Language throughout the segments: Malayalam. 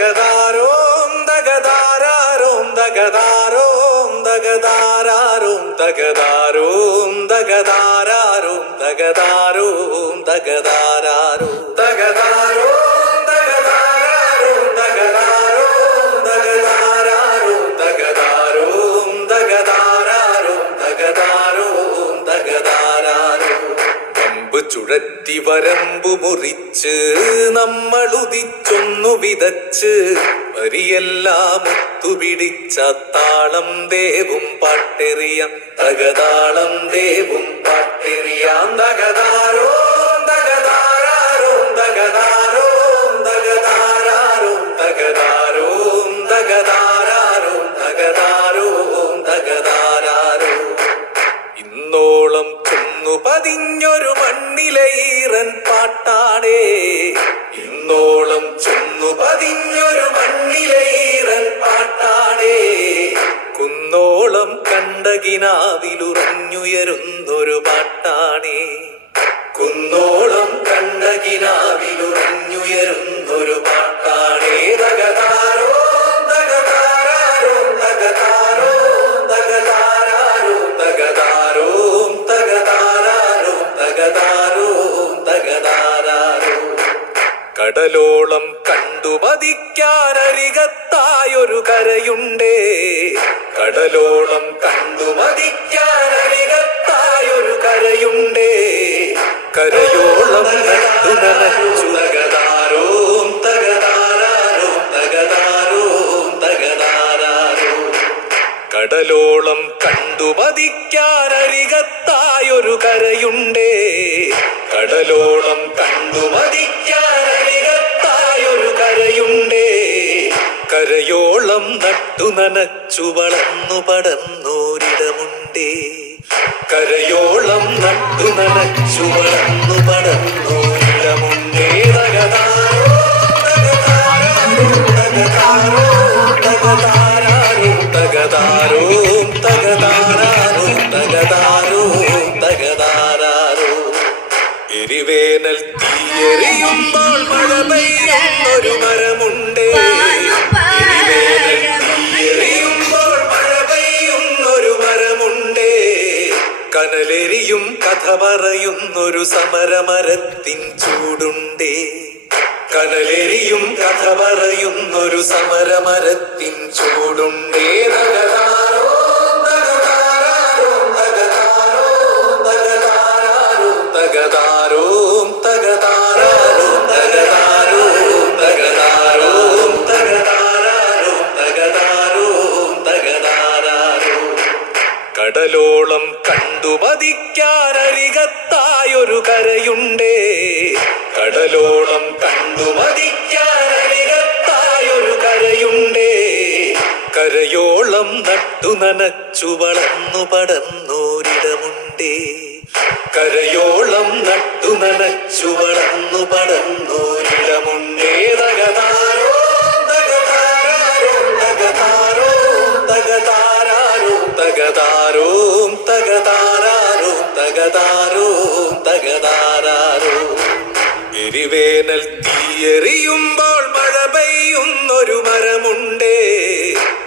തകതാരോം തകതാരോം തകതാരോം തകതാരോം തകതാരോം തകതാരോം തകതാരോം തകതാരോം ചുഴറ്റി വരമ്പു മുറിച്ച് നമ്മൾ ഉദിച്ചൊന്നു വിതച്ച്. വരിയെല്ലാം ഒത്തുപിടിച്ച താളം ദേവും പാട്ടെറിയ തകതാളം. പാട്ടാടേ ഇന്നോളം ചെന്നു പതിഞ്ഞൊരു മണ്ണിലൈറൻ പാട്ടാടേ കുന്നോളം കണ്ടകിനാവിലുറഞ്ഞുയരുന്നൊരു പാട്ടാണേ. കുന്നോളം കണ്ടകിനാവിലുറഞ്ഞുയരുന്നൊരു പാട്ടാണേ കടലോളം കണ്ടുമതിക്കാനരികത്തായൊരു കരയുണ്ടേ. കടലോളം കണ്ടുമതിക്കാനരികത്തായൊരു കരയുണ്ടേ. കരയോളം നട്ടു നനച്ചു തകതാരോം തകതാരോ തകതാരോം കടലോളം കണ്ടുമതിക്കാനരികത്തായൊരു കരയുണ്ടേ. കടലോളം കരയോളം നട്ടു നനച്ചു വളർന്നു പടന്നോരിടമുണ്ടേ കരയോളം നട്ടു നനച്ചു വളർന്നു തകതാരോ തകതാരോ തകതാരോ തകതാരോ എരിവേനൽ തീയെറിയുമ്പോൾ മഴ പെയ്യുന്നൊരു മരമുണ്ടേ കനലെരിയും കഥ പറയുന്നൊരു സമരമരത്തിൻ ചൂടുണ്ടേ. കനലെരിയും കഥ പറയുന്നൊരു സമരമരത്തിൻ ചൂടുണ്ടേ. കടലോളം കണ്ടുമതിക്കാനരികത്തായൊരു കരയുണ്ടേ. കടലോളം കണ്ടുമതിക്കാനരികത്തായൊരു കരയുണ്ടേ. കരയോളം നട്ടു നനച്ചു വളർന്നു പടന്നോരിടമുണ്ടേ. കരയോളം നട്ടു നനച്ചു വളർന്നു പടന്നോരിടമുണ്ടേ തകതാരോ തകതാരാരോം തകതാരോം തകതാരോ തകതാരോ എരിവേനൽ തീയെറിയുമ്പോൾ മഴ പെയ്യുന്നൊരു മരമുണ്ടേ.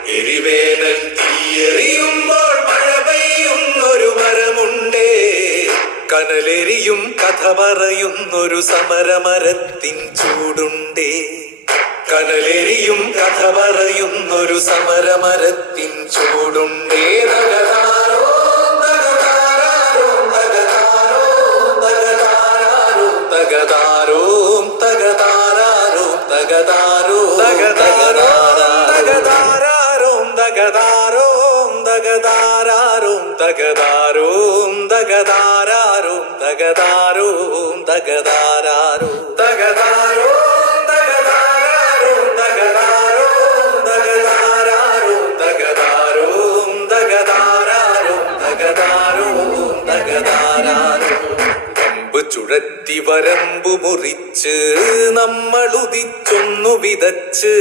എരിവേനൽ തീയെറിയുമ്പോൾ മഴ പെയ്യുന്നൊരു മരമുണ്ടേ. കനലെരിയും കഥ പറയുന്നൊരു സമരമരത്തിൻ ചൂടുണ്ടേ. കനലെരിയും കഥ പറയുന്നൊരു സമരമരത്തിൻ ചൂടുണ്ടേ തകതാരോ തകതാരോ തകതാരോ തകതാരോ തകതാരോ തകതാരോ തകതാരോ തകതാരോ തകതാരോ തകതാരോ ചുഴറ്റി വരമ്പു മുറിച്ച് നമ്മൾ ഉദിച്ചൊന്നു വിതച്ച്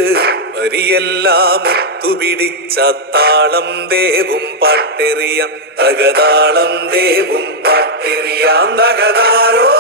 വരിയെല്ലാം ഒത്തുപിടിച്ച താളം ദേവും പാട്ടെറിയാം തകതാളം ദേവും പാട്ടെറിയാം തകതാരോ